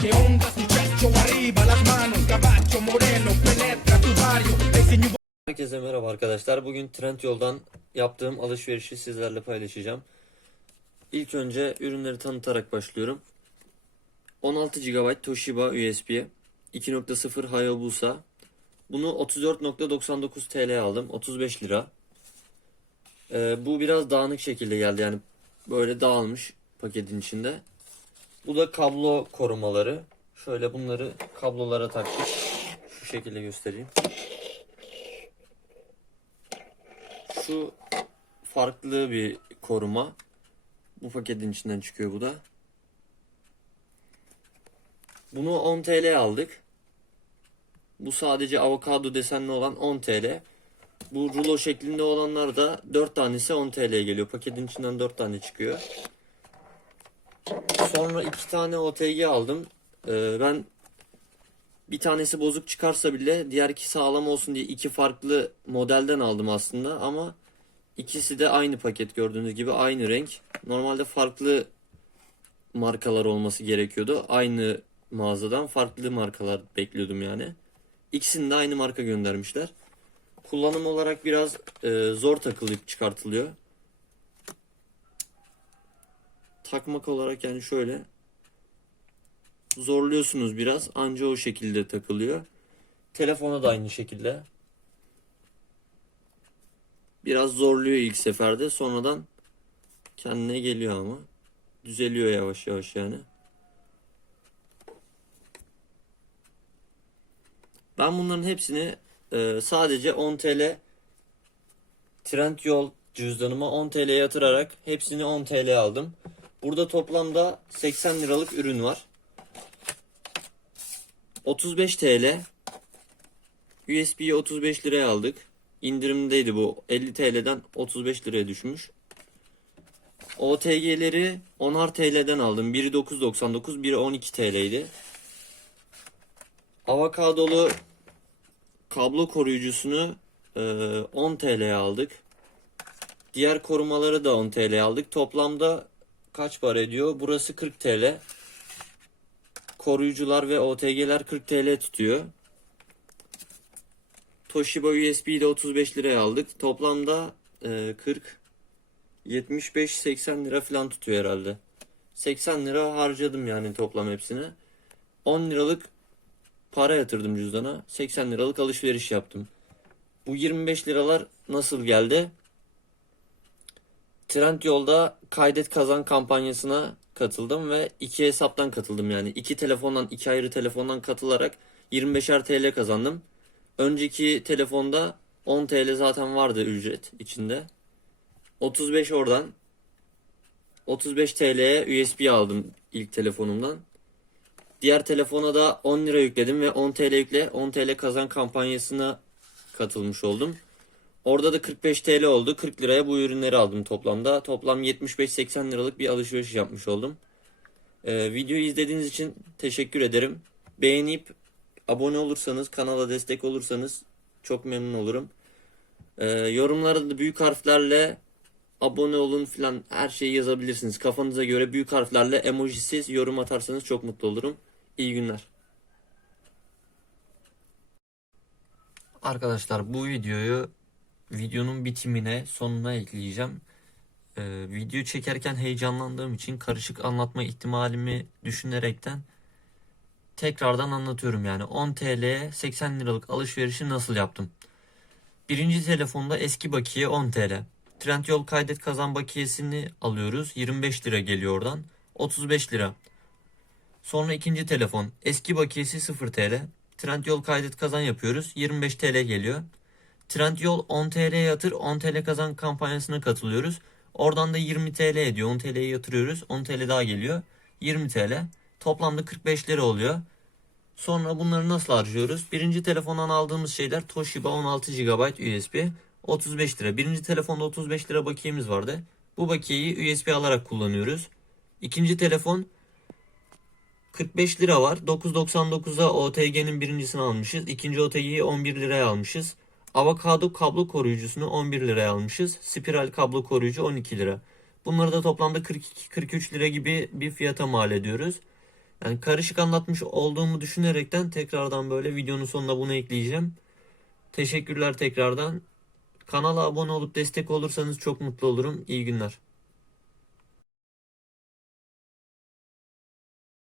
Che onda, successo, arriba, las manos, caballo, moreno, penetra tu barrio, e Herkese merhaba arkadaşlar. Bugün Trendyol'dan yaptığım alışverişi sizlerle paylaşacağım. İlk önce ürünleri tanıtarak başlıyorum. 16 GB Toshiba USB, 2.0 Hayabusa. Bunu 34.99 TL aldım. 35 lira. Ee, bu biraz dağınık şekilde geldi. Yani böyle dağılmış paketin içinde. Bu da kablo korumaları. Şöyle bunları kablolara taktık. Şu şekilde göstereyim. Şu farklı bir koruma. Bu paketin içinden çıkıyor bu da. Bunu 10 TL aldık. Bu sadece avokado desenli olan 10 TL. Bu rulo şeklinde olanlar da 4 tanesi 10 TL'ye geliyor. Paketin içinden 4 tane çıkıyor. Sonra 2 tane OTG aldım. Ee, ben bir tanesi bozuk çıkarsa bile diğer iki sağlam olsun diye iki farklı modelden aldım aslında ama ikisi de aynı paket gördüğünüz gibi aynı renk. Normalde farklı markalar olması gerekiyordu. Aynı mağazadan farklı markalar bekliyordum yani. İkisini de aynı marka göndermişler. Kullanım olarak biraz e, zor takılıp çıkartılıyor. Takmak olarak yani şöyle zorluyorsunuz biraz anca o şekilde takılıyor. Telefona da aynı şekilde. Biraz zorluyor ilk seferde sonradan kendine geliyor ama düzeliyor yavaş yavaş yani. Ben bunların hepsini e, sadece 10 TL Trendyol cüzdanıma 10 TL yatırarak hepsini 10 TL aldım. Burada toplamda 80 liralık ürün var. 35 TL. USB'yi 35 liraya aldık. İndirimdeydi bu. 50 TL'den 35 liraya düşmüş. OTG'leri 10'ar TL'den aldım. Biri 9.99, biri 12 TL'ydi. Avokadolu kablo koruyucusunu e, 10 TL'ye aldık. Diğer korumaları da 10 TL aldık. Toplamda kaç para ediyor? Burası 40 TL koruyucular ve OTG'ler 40 TL tutuyor. Toshiba USB'yi de 35 liraya aldık. Toplamda e, 40 75-80 lira falan tutuyor herhalde. 80 lira harcadım yani toplam hepsine. 10 liralık para yatırdım cüzdana. 80 liralık alışveriş yaptım. Bu 25 liralar nasıl geldi? Trendyol'da kaydet kazan kampanyasına katıldım ve iki hesaptan katıldım yani. iki telefondan, iki ayrı telefondan katılarak 25'er TL kazandım. Önceki telefonda 10 TL zaten vardı ücret içinde. 35 oradan 35 TL'ye USB aldım ilk telefonumdan. Diğer telefona da 10 lira yükledim ve 10 TL yükle 10 TL kazan kampanyasına katılmış oldum. Orada da 45 TL oldu. 40 liraya bu ürünleri aldım toplamda. Toplam 75-80 liralık bir alışveriş yapmış oldum. Ee, videoyu izlediğiniz için teşekkür ederim. Beğenip abone olursanız, kanala destek olursanız çok memnun olurum. Ee, yorumlara da büyük harflerle abone olun filan her şeyi yazabilirsiniz. Kafanıza göre büyük harflerle emojisiz yorum atarsanız çok mutlu olurum. İyi günler. Arkadaşlar bu videoyu videonun bitimine sonuna ekleyeceğim. Ee, video çekerken heyecanlandığım için karışık anlatma ihtimalimi düşünerekten tekrardan anlatıyorum yani 10 TL'ye 80 liralık alışverişi nasıl yaptım. Birinci telefonda eski bakiye 10 TL. Trendyol kaydet kazan bakiyesini alıyoruz. 25 lira geliyor oradan. 35 lira. Sonra ikinci telefon. Eski bakiyesi 0 TL. Trendyol kaydet kazan yapıyoruz. 25 TL geliyor. Trendyol 10 TL yatır 10 TL kazan kampanyasına katılıyoruz. Oradan da 20 TL ediyor. 10 TL'ye yatırıyoruz. 10 TL daha geliyor. 20 TL. Toplamda 45 lira oluyor. Sonra bunları nasıl harcıyoruz? Birinci telefondan aldığımız şeyler Toshiba 16 GB USB 35 lira. Birinci telefonda 35 lira bakiyemiz vardı. Bu bakiyeyi USB alarak kullanıyoruz. İkinci telefon 45 lira var. 9.99'a OTG'nin birincisini almışız. İkinci OTG'yi 11 liraya almışız. Avokado kablo koruyucusunu 11 liraya almışız. Spiral kablo koruyucu 12 lira. Bunları da toplamda 42-43 lira gibi bir fiyata mal ediyoruz. Yani karışık anlatmış olduğumu düşünerekten tekrardan böyle videonun sonuna bunu ekleyeceğim. Teşekkürler tekrardan. Kanala abone olup destek olursanız çok mutlu olurum. İyi günler.